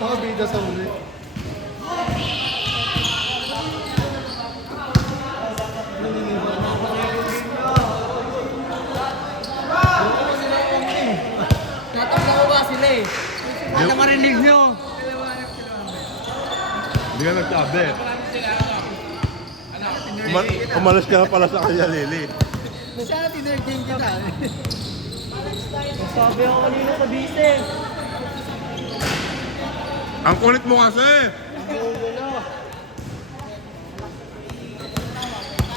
Mga bida sa uli. Natanggal ko ba sila eh? Ano marinig nyo? Hindi ka nagsabi. Umalas ka na pala sa kanya, Lili. Sana tinergin kita. Sabi ako kanina sa bise. Ang kulit mo kasi!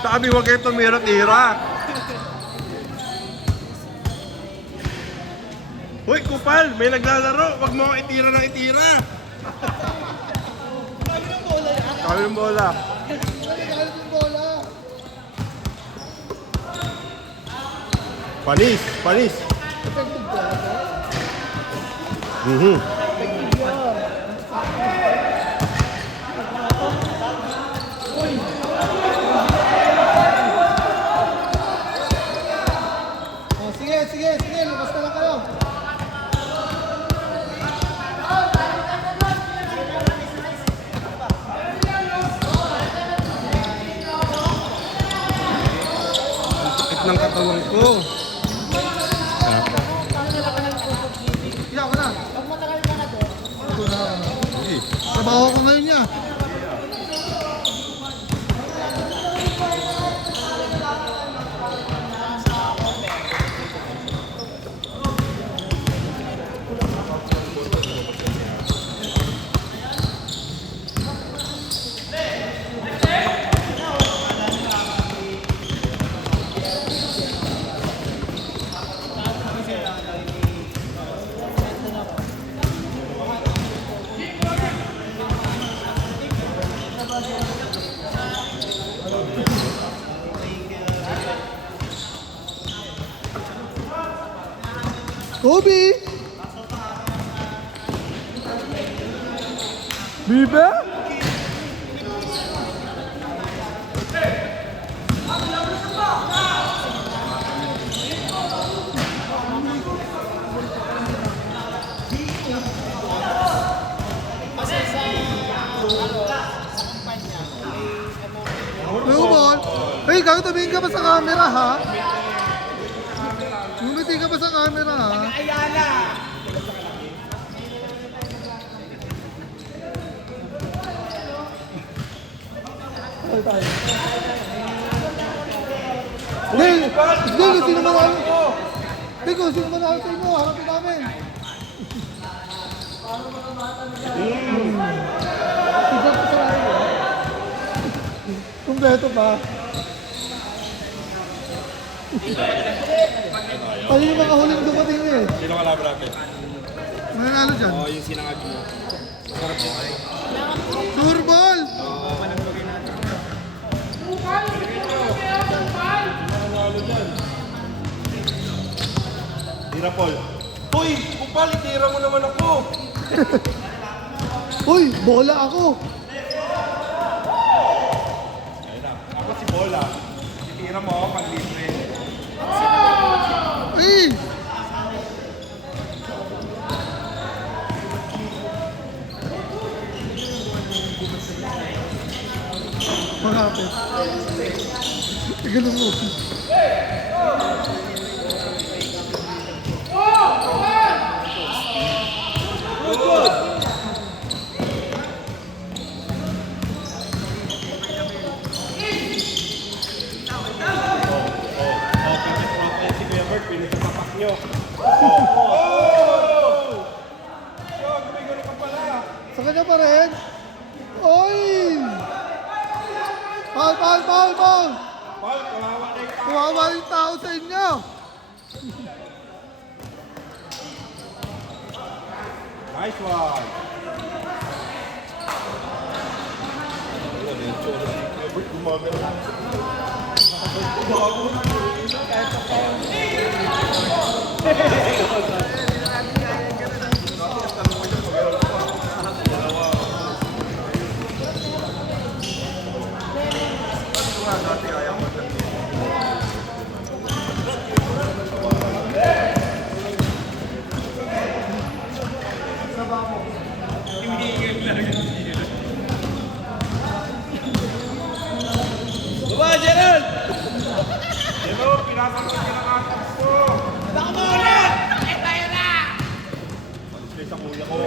Sabi, huwag kayo tumira-tira. Uy, kupal! May naglalaro! Huwag mo itira ng itira! Kami ng bola. Panis! Panis! Sige, sige, sige. Lukas na lang kayo. Sakit ng katawan ko. Iyak ko na. Trabaho ko ngayon niya. Kobe! Bibe? Lumon? Hey, ikaw tumingin ka pa sa camera ha? Ngumiti ka pa sa camera ha? Ayala! Hindi, hindi, sino manalo? Hindi ko, sino manalo sa inyo? Harapin namin. Sigat ko sa layo. Kompleto pa. Pali yung mga huling dumating eh. Sino kalaban natin? Mananalo dyan. Oo, yung sinangag mo. Sarap yun. Surball! Tira, Paul. Uy! Kupal, itira mo naman ako! Uy, bola ako! Ayun na. Ako si Bola. Itira mo ako pag libre. Ay! Malapit. Ganun mo. Si Kuya Bert, pinagpapak nyo. Gumigano ka pala. Sa kanya pa rin. Oy! Paul, Paul, Paul, Paul! Paul, kawawa na yung tao. Kawawa yung tao sa inyo. Nice one. Wala na yung tsura si Kuya Bert, gumagano.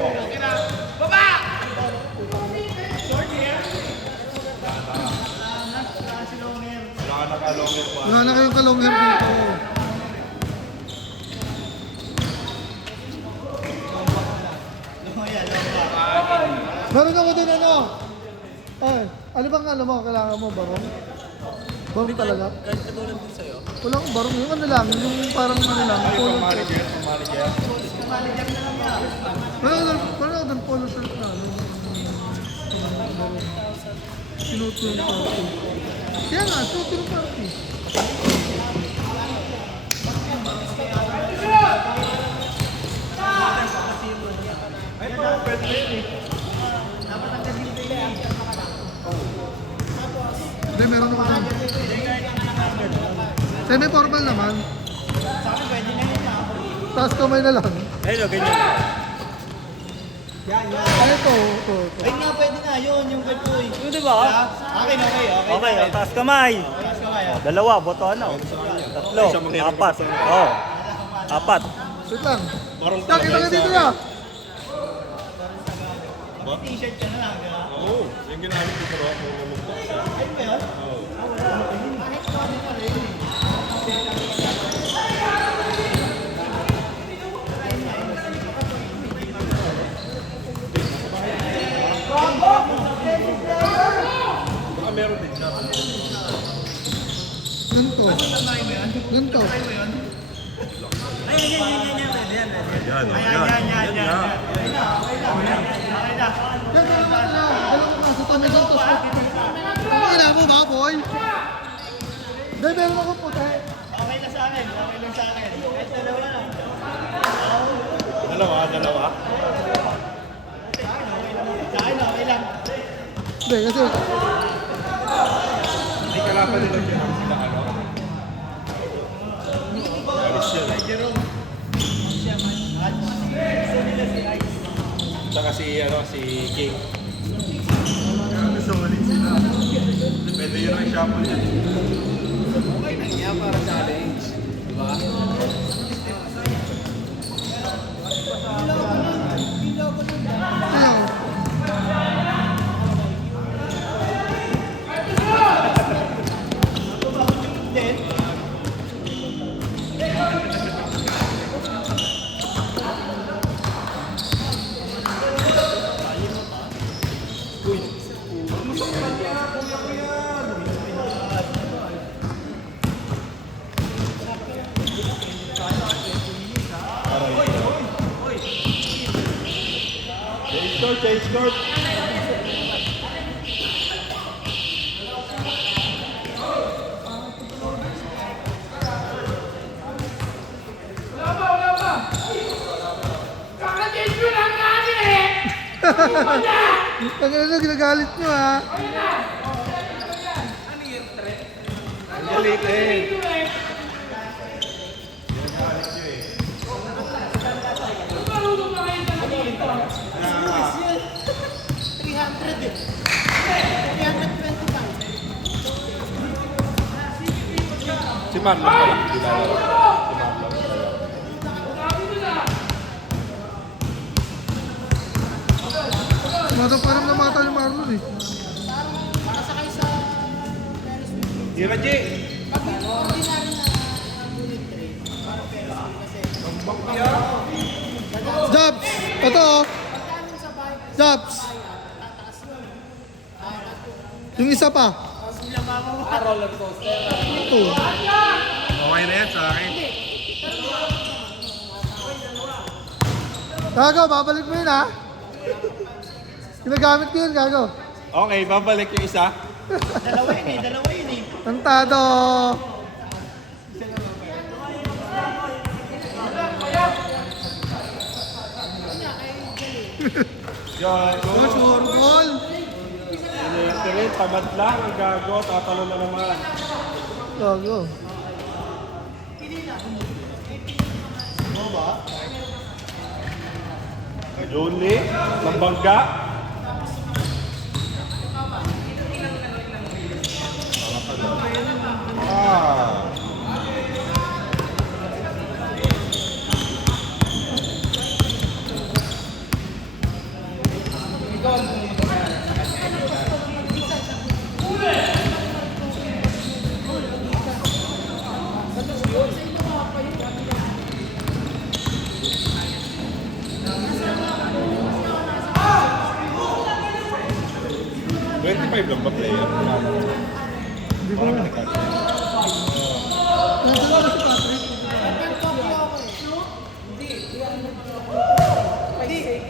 Wala ka nakalongin pa. Wala na kayong kalong hair dito. Meron ako din ano. Ay, ano bang alam mo? Kailangan mo barong? Barong talaga? Kahit katulad din sa'yo. Wala akong barong. Yung ano lang, yung parang ano lang, Ay, polo pang shirt. manager. Wala ako din polo shirt na. Sinuto yung party. Kaya nga, sinuto yung party. Ay, parang pwede na yun eh. Hindi, meron ako lang. Semi-formal naman. Tapos kamay na lang. Ayun o, ganyan. Ay, ito. Ay nga, pwede nga yun, yung kay Puy. Yung diba? Okay. Okay, taas kamay. Taas ka kaya. Dalawa, boto ano? Tatlo, apat. Oh. Apat. Wait lang. Barong Jack, kita ka dito na. T-shirt ka na lang, di ba? Oo, yung ginamit ko pero ako lumugtok siya. Ayun ba yun? Oo. Baka meron din siya. Ganito. Ganito. Yan, yan. Yan, dalawa na. Dalawa na. Sa tabi ganito. Kailangan mo ba, boy? Hindi, meron ako puti. Okay na sa akin, okay lang sa akin. Kahit dalawa lang. Dalawa. Sa akin, okay lang. Hindi, kasi Hindi ka lang pa nilagyan ng sila ano. Alis yun. Saka si King. Grabe solid sila. Pwede yun ang shuffle yan. Okay na niya para challenge. Diba? ayaw. Change court. Ang ano, ginagalit nyo ha. Ang galit eh. Si Marlon pala. Kilala ko. Si Marlon. Mata parang namata yung Marlon eh. Tira, G. Jobs! Ito oh. Jobs! Yung isa pa. Roller coaster. Ito. Okay na yan sa akin. Gago, babalik mo yun ha. Ginagamit ko yun, gago. Okay, babalik yung isa. Dalawa yun eh. Tantado. Gago. Oh, sure goal. Tere, tamad lang. Ang gago. Tatalo na naman. Gago. Lonely. Lambangga. Ah. $25 lang ba player? Hindi ko na. Nandun na si Patrick.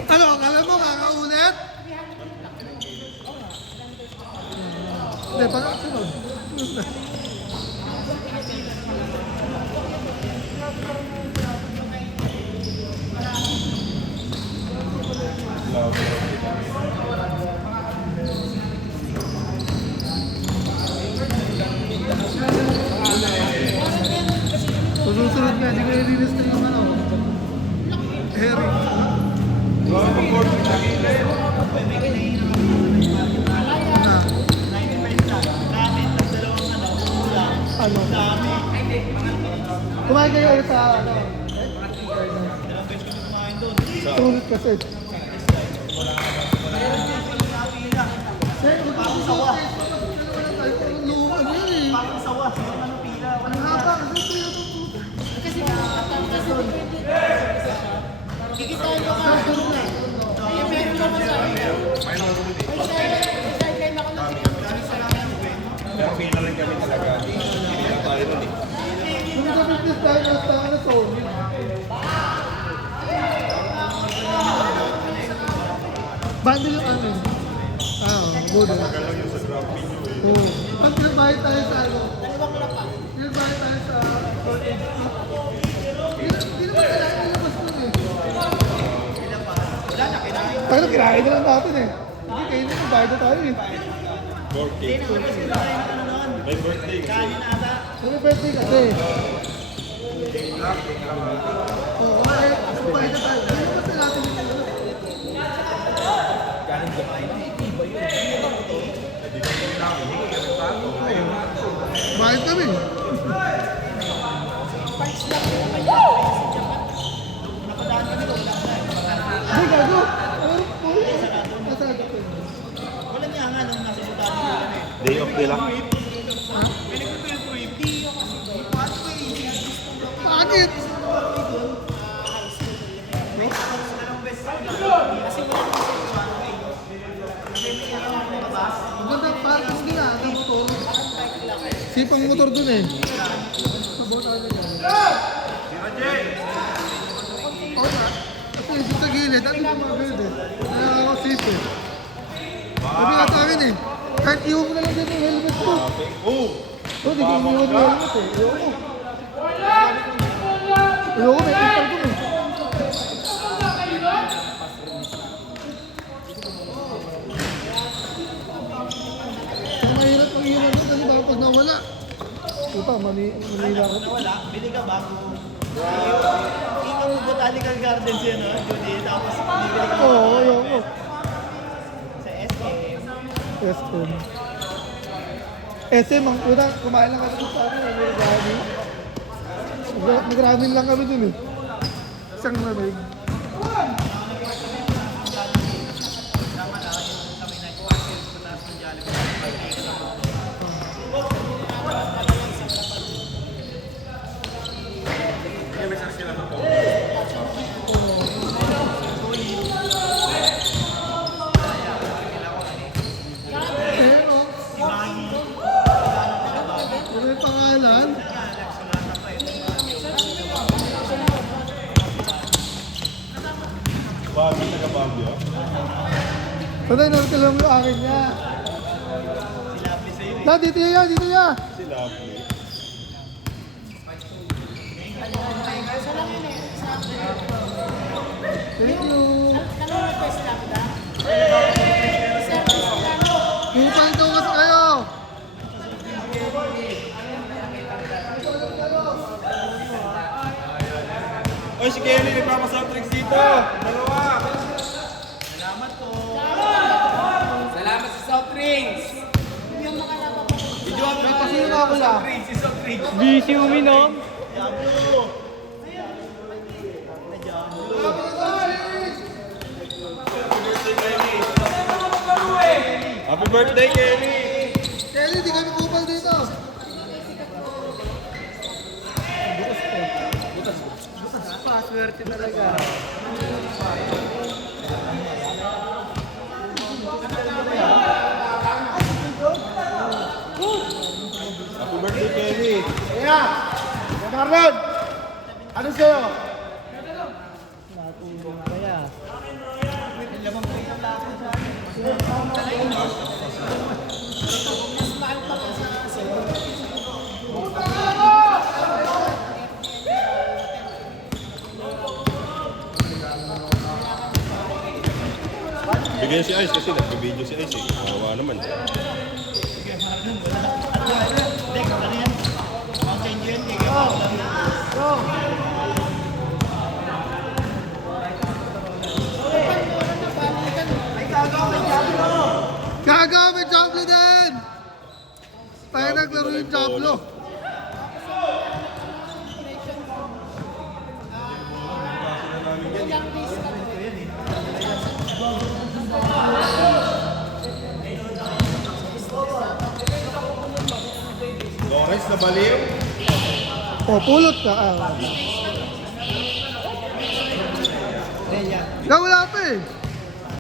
Ano, akala mo kakaulit? Hindi, parang sunod. Susunod nga, hindi ko nilinis na yung ano. Harry. Ano? Kumain kayo ulit sa ano? Sulit kasi. Parang sawa. Luwan yun eh. Parang sawa. Ano pila? Ang haba. Kasi makakatangkas doon. Kikitain ko nga. Kaya meron naman sa akin. May sideline ako na Pero pila lang kami talaga. Hindi lang tayo nun eh. Kung sa business tayo, nasa na solid. Bundle yung amin. Good. Tagal lang yung sa drop video eh. Oo. Pag nagbayad tayo sa ano? Nagbayad tayo sa hindi naman kailangan nilabas nun eh. Pero kinain na lang natin eh. Hindi kayo na nagbayad na tayo eh. Birthday. May birthday kasi. Ano birthday kasi? Oo, eh, nagbayad na tayo. Hindi naman sa natin yung ano. Bayad kami. Hindi, gago. Ano po? Nasaan ako? Wala niya nga nung nasa Sudan yun eh. Day off nila. Bakit? Ang ganda ang parking nila, ang motor. Sipang motor dun eh. Sabot agad yan. Oo na. Kasi dito sa gilid, ano yung mga build eh. Kaya ako sip eh. Sabi nga sa akin eh. Kahit iwan mo na lang dito yung helmet ko. Oh! Oo, di ko iwan yung helmet eh. Ayoko. Ayoko, may ipal ko eh. Kaya mahirap mag-iwan dito kasi baka pag nawala. Puta, manila ko. Wala, bili ka bago. Ikaw mo Botanical Gardens yun, no? Judy, tapos bibili ka Oo, ayoko. sa SKM. SM. SM, ang una, kumain lang kami sa amin, may ramen. Nag-ramen lang kami dun eh. Isang lamig. Pero, may pangalan. Bago taga-Baguio. Patay, narutil lang yung akin niya. Na, dito yan, dito yan. Si Lovely. Thank you. nanonood lang ba? Kupang tuwas kayo. Oy, si Kelly, nagpapasoft drinks dito. Dalawa. Salamat sa soft drinks! Pasino na ako lang. Busy uminom? Happy birthday, Kelly! Kelly, di kami kupal dito. Swerte talaga. Happy birthday, Kelly! Kaya, Marlon, ano sa'yo? Kaya. Bigyan si Ice kasi nagpa-video si Ice eh. Kawawa naman. Hindi, ano yan? Mountain Dew yan, Go! Gagamit Jablo din! Tayo naglaro yung Jablo. Lawrence na baliw. O, pulot ka. Wala pa eh.